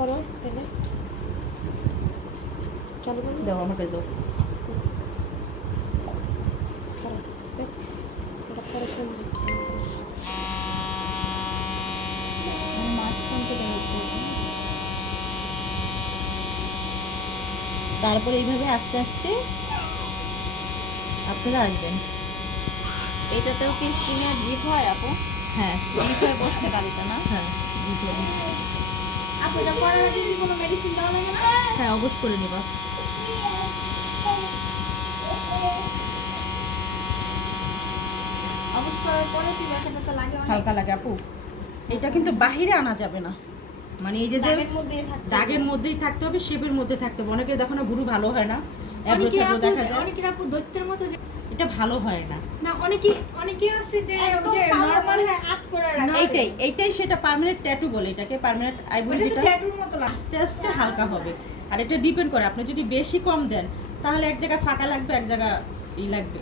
করো তাহলে চালু করো। দাও আমাকে দাও। করো দেখ এটা পরে শুনবি। তারপরে এইভাবে আস্তে আস্তে আপনারা আসবেন। এটাতেও কি স্কিনের জিপ হয় আপু? হ্যাঁ জিপ হয়ে বসছে কালিটা না? হ্যাঁ বুঝলাম। আপু এটা করার আগে কি কোনো মেডিসিন দেওয়া লাগে না? হ্যাঁ অবশ্য করে নিবা। অবশ্য করার পরে কি ব্যথাটা তো লাগে অনেক? হালকা লাগে আপু। এটা কিন্তু বাহিরে আনা যাবে না, মানে এই যে যে দাগের মধ্যেই থাকতে হবে। দাগের মধ্যেই থাকতে হবে, শেপের মধ্যে থাকতে হবে। অনেকে দেখো না ভুরু ভালো হয় না, অনেকে এবড়ো আপু দেখা যায়, অনেকের আপু দৈত্যের মতো যে এটা ভালো হয় না। না অনেকে আছে যে ওই একদম যে কালো নরমাল মনে হয় আট করে রাখে। এইটাই সেটা পার্মানেন্ট ট্যাটু বলে, এটাকে পার্মানেন্ট আইব্রো ওটা তো যেটা ট্যাটুর মতো লাগে। আস্তে আস্তে হালকা হবে। আর এটা ডিপেন্ড করে আপনি যদি বেশি কম দেন তাহলে এক জায়গায় ফাঁকা লাগবে, এক জায়গা ই লাগবে।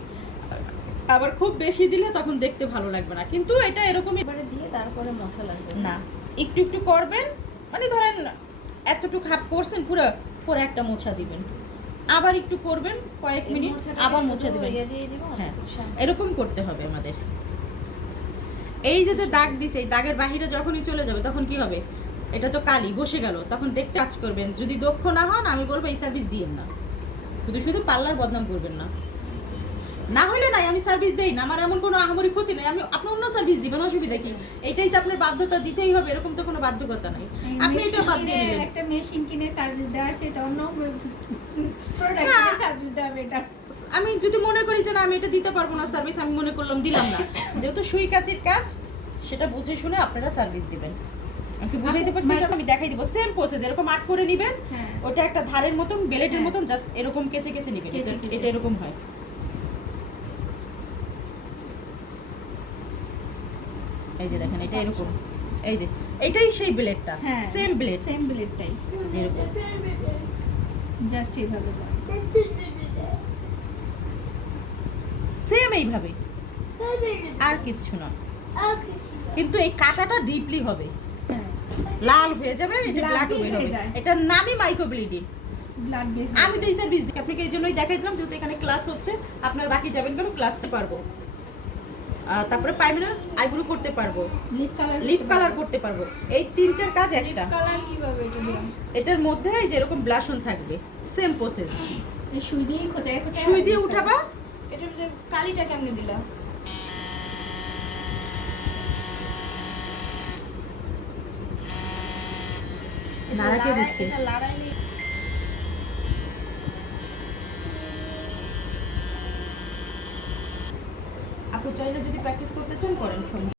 আবার খুব বেশি দিলে তখন দেখতে ভালো লাগবে না। কিন্তু এটা এরকমই এবারে দিয়ে তারপরে মোছা লাগবে না, একটু একটু করবেন, মানে ধরেন এতটুকু হাফ করছেন, পুরো পরে একটা মোছা দিবেন, আবার একটু করবেন কয়েক এই মিনিট, মোছাটা আবার শুধু মোছা দিবেন। ইয়ে দিয়ে দিব? হ্যাঁ শ্যাম্পু। এরকম করতে হবে আমাদের। এই যে যে দাগ দিছে, এই দাগের বাহিরে যখনই চলে যাবে তখন কি হবে, এটা তো কালি বসে গেল, তখন দেখতে কাজ করবেন। যদি দক্ষ না হন আমি বলবো এই সার্ভিস দিয়েন না, শুধু শুধু পার্লার বদনাম করবেন না। না হলে নাই, আমি সার্ভিস দেই না, আমার এমন কোনো আহামরি ক্ষতি নাই, আমি আপনি অন্য সার্ভিস দিবেন, অসুবিধা কি? এটাই যে আপনার বাধ্যতা দিতেই হবে এরকম তো কোনো বাধ্যকতা নাই, আপনি এটা বাদ দিয়ে নিলেন। একটা মেশিন কিনে সার্ভিস দেওয়ার চেয়ে তো অন্য প্রোডাক্ট হ্যাঁ। কিনে সার্ভিস দেওয়া বেটার। আমি যদি মনে করি যে না আমি এটা দিতে পারবো না সার্ভিস, আমি মনে করলাম দিলাম না, যেহেতু সুই কাচির কাজ সেটা বুঝে শুনে আপনারা সার্ভিস দিবেন। আমি কি বুঝাইতে পারছি? এটা আমি দেখাই দিব, সেম প্রসেস, এরকম আট করে নেবেন, হ্যাঁ। ওটা একটা ধারের মতন বেলেটের হ্যাঁ। মতন জাস্ট এরকম কেচে কেচে নেবেন, এটা কেচে কেচে। এটা এরকম হয়। এই যে দেখেন এটা এরকম, এই যে এটাই সেই ব্লেডটা, হ্যাঁ সেম ব্লেড সেম ব্লেডটাই যেরকম, জাস্ট এইভাবে করা। সেম এইভাবে, আর কিচ্ছু না। কিন্তু এই কাটাটা ডিপলি হবে, হ্যাঁ লাল হয়ে যাবে, এই যে Blood ব্লাড বের বের হয়ে হবে, যায়। এটার নামই মাইক্রো ব্লিডিং। ব্লাড বের আমি তো এই সার্ভিস দিই আপনাকে, এই জন্যই দেখাই দিলাম, যেহেতু এখানে ক্লাস হচ্ছে, আপনার বাকি যাবেন কেন, ক্লাসতে পারবো। তারপরে পাইমেনা আইব্রো করতে পারবো, লিপ কালার করতে পারবো, এই তিনটার কাজ একটা। কালার কিভাবে এটা দিলাম? এটার মধ্যে এই যে এরকম ব্লাশন থাকবে, সেম প্রসেস, এই সুই দিয়ে খোঁচায় খোঁচায় সুই দিয়ে উঠাবা, এটার যে কালিটা কেমনে দিলাম? নাড়াকে দিচ্ছে। এটা লাড়াইলে আপু চাইলে যদি প্র্যাকটিস করতে চান করেন, সমস্যা